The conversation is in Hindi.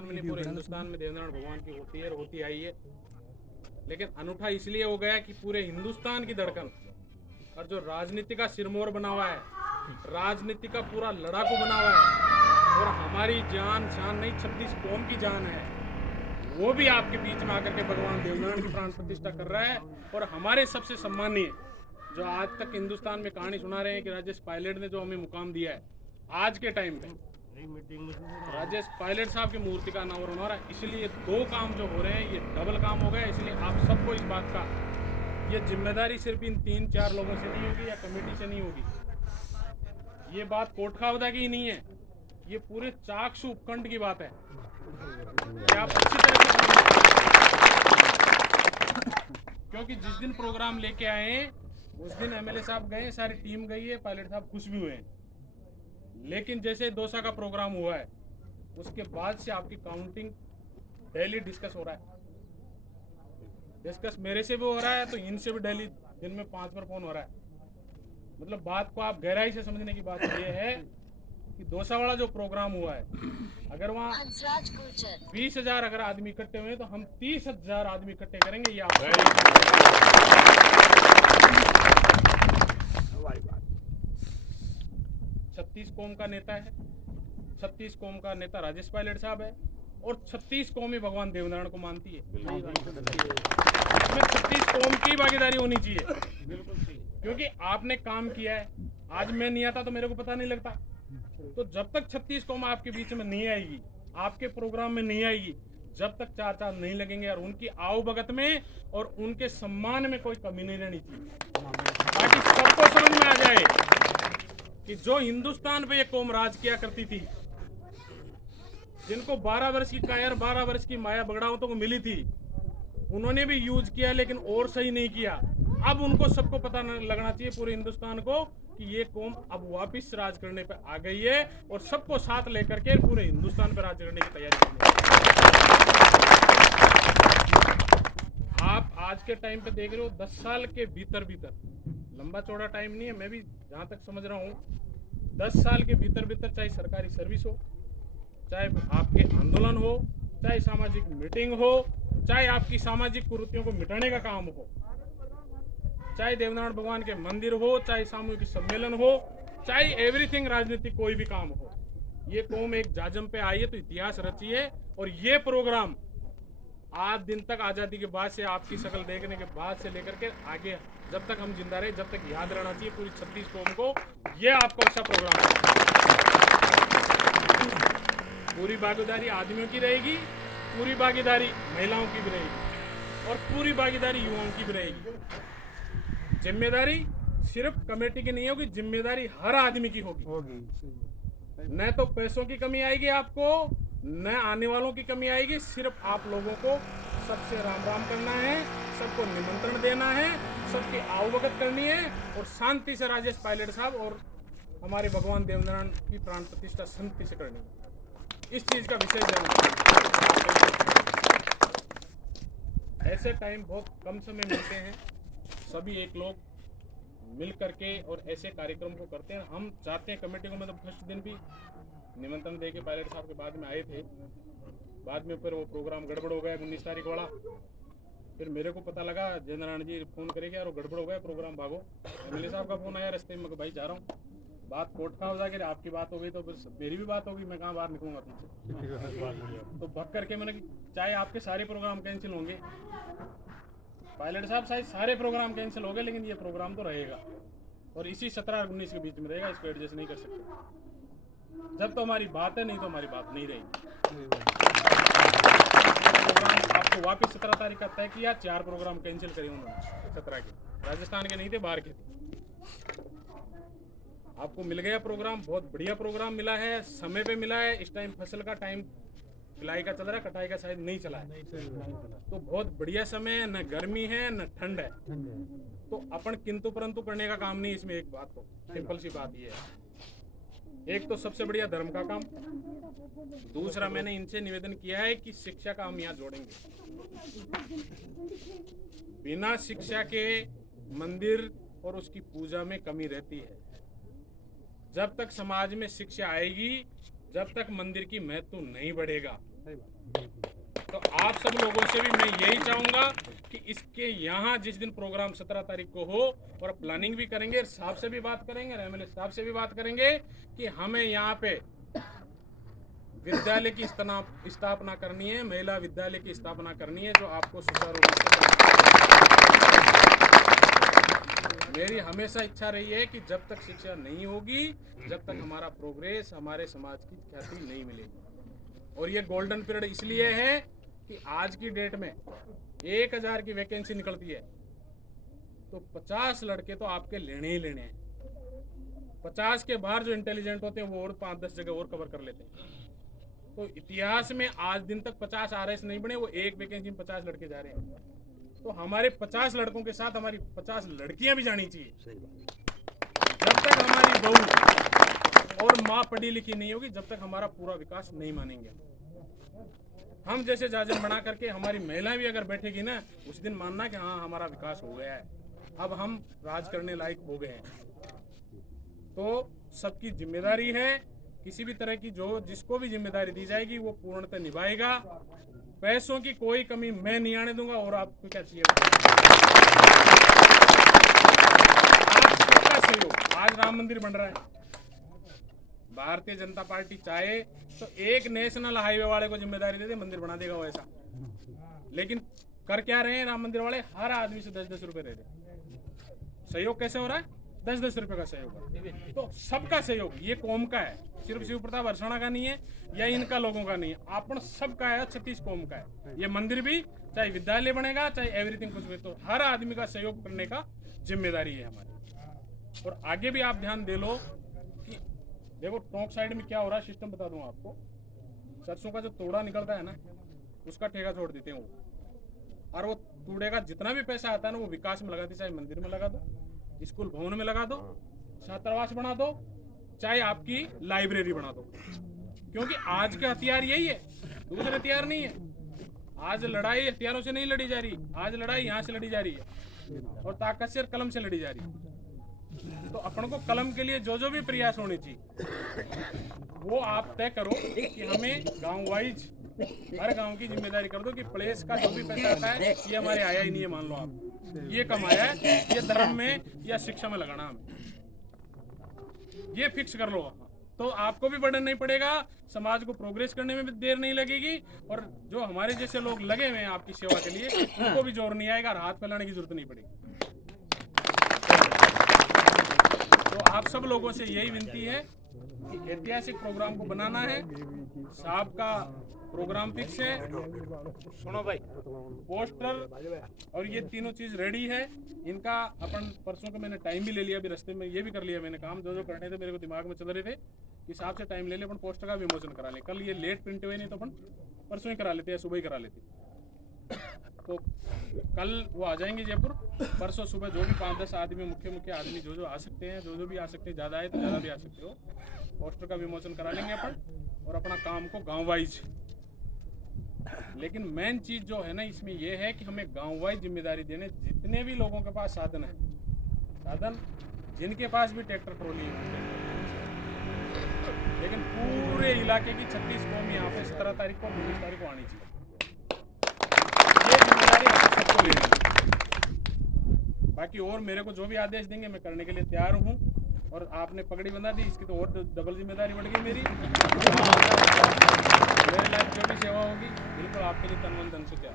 राजस्थान में नहीं पूरे हिंदुस्तान में देवनारायण भगवान की होती है और होती आई है। लेकिन अनूठा इसलिए हो गया कि पूरे हिंदुस्तान की धड़कन और जो राजनीति का सिरमौर बना हुआ है, राजनीति का पूरा लड़ाकू बना हुआ है और हमारी जान शान नहीं 36 कौम की जान है, वो भी आपके बीच में आकर के भगवान देवनारायण की प्राण प्रतिष्ठा कर रहा है। और हमारे सबसे सम्मानीय जो आज तक हिंदुस्तान में कहानी सुना रहे हैं कि राजेश पायलट ने जो हमें मुकाम दिया है, आज के टाइम पे राजेश पायलट साहब की मूर्ति का अनावरण हो रहा है। इसलिए दो काम जो हो रहे हैं ये डबल काम हो गया। इसलिए आप सबको इस बात का ये जिम्मेदारी सिर्फ इन 3-4 लोगों से नहीं होगी या कमेटी से नहीं होगी। ये बात कोटखावदा की नहीं है, ये पूरे चाकसू उपखंड की बात है कि आप अच्छी तरह से क्योंकि जिस दिन प्रोग्राम लेके आए उस दिन एमएलए साहब गए, सारी टीम गई है, पायलट साहब खुश भी हुए हैं। लेकिन जैसे दौसा का प्रोग्राम हुआ है उसके बाद से आपकी काउंटिंग डेली डिस्कस हो रहा है। डिस्कस मेरे से भी हो रहा है तो इनसे भी डेली दिन में 5 बार फोन हो रहा है। मतलब बात को आप गहराई से समझने की बात ये है कि दौसा वाला जो प्रोग्राम हुआ है, अगर वहाँ 20,000 अगर आदमी इकट्ठे हुए तो हम 30,000 आदमी इकट्ठे करेंगे। ये आप 36 कौम का नेता है, 36 कौम का नेता राजेश पायलट साहब है और 36 कौमें भगवान देवनारायण को मानती है। इसमें 36 कौम की भागीदारी होनी चाहिए क्योंकि आपने काम किया है। आज मैं नहीं आता तो मेरे को पता नहीं लगता। तो जब तक 36 कौम आपके बीच में नहीं आएगी, आपके प्रोग्राम में नहीं आएगी, जब तक 4 चांद नहीं लगेंगे और उनकी आओ भगत में और उनके सम्मान में कोई कमी नहीं रहनी चाहिए। ताकि सबको समझ में आ जाए कि जो हिंदुस्तान पे ये कौम राज किया करती थी, जिनको 12 वर्ष की कायर 12 वर्ष की माया बगड़ावतों को मिली थी, उन्होंने भी यूज किया लेकिन और सही नहीं किया। अब उनको सबको पता लगना चाहिए पूरे हिंदुस्तान को कि ये कौम अब वापस राज करने पे आ गई है और सबको साथ लेकर के पूरे हिंदुस्तान पे राज करने की तैयारी करनी है। आप आज के टाइम पे देख रहे हो 10 साल के भीतर लंबा चौड़ा टाइम नहीं है, मैं भी जहां तक समझ रहा हूँ 10 साल के भीतर चाहे सरकारी सर्विस हो, चाहे आपके आंदोलन हो, चाहे सामाजिक मीटिंग हो, चाहे आपकी सामाजिक कुरीतियों को मिटाने का काम हो, चाहे देवनारायण भगवान के मंदिर हो, चाहे सामूहिक सम्मेलन हो, चाहे एवरीथिंग राजनीतिक कोई भी काम हो, ये कौम एक जाजम पे आई है तो इतिहास रची है। और ये प्रोग्राम आज दिन तक आज़ादी के बाद से आपकी शक्ल देखने के बाद से लेकर के आगे जब तक हम जिंदा रहे, जब तक याद रहना चाहिए पूरी 36 कौम को, ये आपको अच्छा प्रोग्राम है। पूरी भागीदारी आदमियों की रहेगी, पूरी भागीदारी महिलाओं की भी रहेगी और पूरी भागीदारी युवाओं की भी रहेगी। जिम्मेदारी सिर्फ कमेटी की नहीं होगी, जिम्मेदारी हर आदमी की होगी। न तो पैसों की कमी आएगी आपको, न आने वालों की कमी आएगी। सिर्फ आप लोगों को सबसे राम राम करना है, सबको निमंत्रण देना है, सबकी आवभगत करनी है और शांति से राजेश पायलट साहब और हमारे भगवान देवनारायण की प्राण प्रतिष्ठा शांति से करनी है। इस चीज का विशेष ध्यान। ऐसे टाइम बहुत कम समय मिलते हैं, सभी एक लोग मिल करके और ऐसे कार्यक्रम को करते हैं। हम चाहते हैं कमेटी को, मतलब फर्स्ट दिन भी निमंत्रण दे के पायलट साहब के बाद में आए थे, बाद में फिर वो प्रोग्राम गड़बड़ हो गया 19 तारीख वाला। फिर मेरे को पता लगा जय नारायण जी फोन करेंगे यार वो गड़बड़ हो गया प्रोग्राम, भागो। एमएलए साहब का फोन आया रास्ते में, भाई जा रहा हूँ, बात कोर्ट का हो जाकर आपकी बात हो गई तो फिर मेरी भी बात होगी, मैं कहाँ बाहर निकलूंगा तुमसे। तो भग करके मैंने चाहे आपके सारे प्रोग्राम कैंसिल होंगे, पायलट साहब शायद सारे प्रोग्राम कैंसिल हो गए लेकिन ये प्रोग्राम तो रहेगा और इसी 17 और 19 के बीच में रहेगा, इसको एडजस्ट नहीं कर सकते। जब तो हमारी बात है, नहीं तो हमारी बात नहीं रहेगी। प्रोग्राम आपको वापस 17 तारीख का तय किया, 4 प्रोग्राम कैंसिल करे उन्होंने 17 के, राजस्थान के नहीं थे, बाहर के थे। आपको मिल गया प्रोग्राम, बहुत बढ़िया प्रोग्राम मिला है, समय पे मिला है। इस टाइम फसल का टाइम पिलाई का चल रहा है, कटाई का शायद नहीं चला है, तो बहुत बढ़िया समय है, न गर्मी है न ठंड है। तो अपन किंतु परंतु करने का काम नहीं इसमें। एक बात तो सिंपल सी बात ये है, एक तो सबसे बढ़िया धर्म का काम, दूसरा मैंने इनसे निवेदन किया है कि शिक्षा का हम यहाँ जोड़ेंगे। बिना शिक्षा के मंदिर और उसकी पूजा में कमी रहती है। जब तक समाज में शिक्षा आएगी जब तक मंदिर की महत्व नहीं बढ़ेगा। तो आप सब लोगों से भी मैं यही चाहूंगा कि इसके यहाँ जिस दिन प्रोग्राम 17 तारीख को हो, और प्लानिंग भी करेंगे, साहब से भी बात करेंगे, एमएलए साहब से भी बात करेंगे कि हमें यहाँ पे विद्यालय की स्थापना करनी है, महिला विद्यालय की स्थापना करनी है, जो आपको सुचारू रूप से। मेरी हमेशा इच्छा रही है कि जब तक शिक्षा नहीं होगी, जब तक हमारा प्रोग्रेस, हमारे समाज की ख्याति नहीं मिलेगी। और ये गोल्डन पीरियड इसलिए है कि आज की डेट में 1000 की वैकेंसी निकलती है तो 50 लड़के तो आपके लेने ही लेने हैं। 50 के बाहर जो इंटेलिजेंट होते हैं वो और 5-10 जगह और कवर कर लेते हैं। तो इतिहास में आज दिन तक 50 आरएस नहीं बने, वो एक वैकेंसी में 50 लड़के जा रहे हैं। तो हमारे 50 लड़कों के साथ हमारी 50 लड़कियां भी जानी चाहिए। जब तक हमारी बहू और माँ पढ़ी लिखी नहीं होगी, जब तक हमारा पूरा विकास नहीं मानेंगे। हम जैसे जाजन बना करके हमारी महिलाएं भी अगर बैठेगी ना, उस दिन मानना कि हाँ हमारा विकास हो गया है, अब हम राज करने लायक हो गए हैं। तो सबकी जिम्मेदारी है, किसी भी तरह की जो जिसको भी जिम्मेदारी दी जाएगी वो पूर्णतः निभाएगा। पैसों की कोई कमी मैं नहीं आने दूंगा। और आपको क्या चाहिए? आज सबका सहयोग। आज राम मंदिर बन रहा है, भारतीय जनता पार्टी चाहे तो एक नेशनल हाईवे वाले को जिम्मेदारी दे दे, मंदिर बना देगा वो ऐसा। लेकिन कर क्या रहे हैं राम मंदिर वाले? हर आदमी से 10-10 रुपए दे रहे। सहयोग कैसे हो रहा है? 10-10 रुपए का सहयोग। तो सबका सहयोग, ये कौम का है, सिर्फ शिव प्रताप हरसोना का नहीं है या इनका लोगों का नहीं है, अपन सबका है, 36 कौम का है। ये मंदिर भी, चाहे विद्यालय बनेगा, चाहे एवरीथिंग कुछ भी, तो हर आदमी का सहयोग करने का जिम्मेदारी है हमारी। और आगे भी आप ध्यान दे लो कि देखो टोंक साइड में क्या हो रहा है, सिस्टम बता दूं आपको। सरसों का जो तोड़ा निकलता है ना, उसका ठेका छोड़ देते हैं वो, और वो तूड़े का जितना भी पैसा आता है ना वो विकास में लगाते, चाहे मंदिर में लगा दो, स्कूल भवन में लगा दो, छात्रावास बना दो, चाहे आपकी लाइब्रेरी बना दो। क्योंकि आज के हथियार यही है, दूसरे हथियार नहीं है। आज लड़ाई हथियारों से नहीं लड़ी जा रही, आज लड़ाई यहाँ से लड़ी जा रही है, और ताकत से कलम से लड़ी जा रही है। तो अपन को कलम के लिए जो जो भी प्रयास होने चाहिए वो आप तय करो कि हमें गांव वाइज हर गांव की जिम्मेदारी कर दो कि प्लेस का जो भी पैसा आता है ये हमारे आया ही नहीं है, मान लो आप ये कमाया है, ये धर्म में या शिक्षा में लगाना हमें, ये फिक्स कर लो। तो आपको भी बर्डन नहीं पड़ेगा, समाज को प्रोग्रेस करने में भी देर नहीं लगेगी, और जो हमारे जैसे लोग लगे हुए हैं आपकी सेवा के लिए उनको भी जोर नहीं आएगा और हाथ फैलाने की जरूरत नहीं पड़ेगी। तो आप सब लोगों से यही विनती है कि ऐतिहासिक प्रोग्राम को बनाना है। साहब का प्रोग्राम फिक्स है, सुनो भाई, पोस्टर और ये तीनों चीज रेडी है। इनका अपन परसों का मैंने टाइम भी ले लिया, अभी रास्ते में ये भी कर लिया मैंने काम, जो जो करने थे मेरे को दिमाग में चल रहे थे कि साहब से टाइम ले ले, अपन पोस्टर का विमोचन करा लें। कल ये लेट प्रिंट हुए नहीं तो अपन परसों ही करा लेते हैं, सुबह ही करा लेते। तो कल वो आ जाएंगे जयपुर, परसों सुबह जो भी 5-10 आदमी, मुख्य आदमी जो आ सकते हैं, जो भी आ सकते हैं, ज़्यादा आए तो ज़्यादा भी आ सकते हो, पोस्टर का विमोचन करा लेंगे अपन और अपना काम को गाँव वाइज। लेकिन मेन चीज जो है ना इसमें ये है कि हमें गांव वाइज जिम्मेदारी देने, जितने भी लोगों के पास साधन है, साधन जिनके पास भी ट्रैक्टर ट्रॉली है, लेकिन पूरे इलाके की 36 कौम यहाँ पे 17 तारीख को 19 तारीख को आनी चाहिए। ये जिम्मेदारी आप सबको लेनी है। बाकी और मेरे को जो भी आदेश देंगे मैं करने के लिए तैयार हूँ। और आपने पगड़ी बंधा दी, इसकी तो और डबल जिम्मेदारी बढ़ गई मेरी। मेरे लायक जो भी सेवा होगी बिल्कुल आपके लिए तन मन धन से तैयार।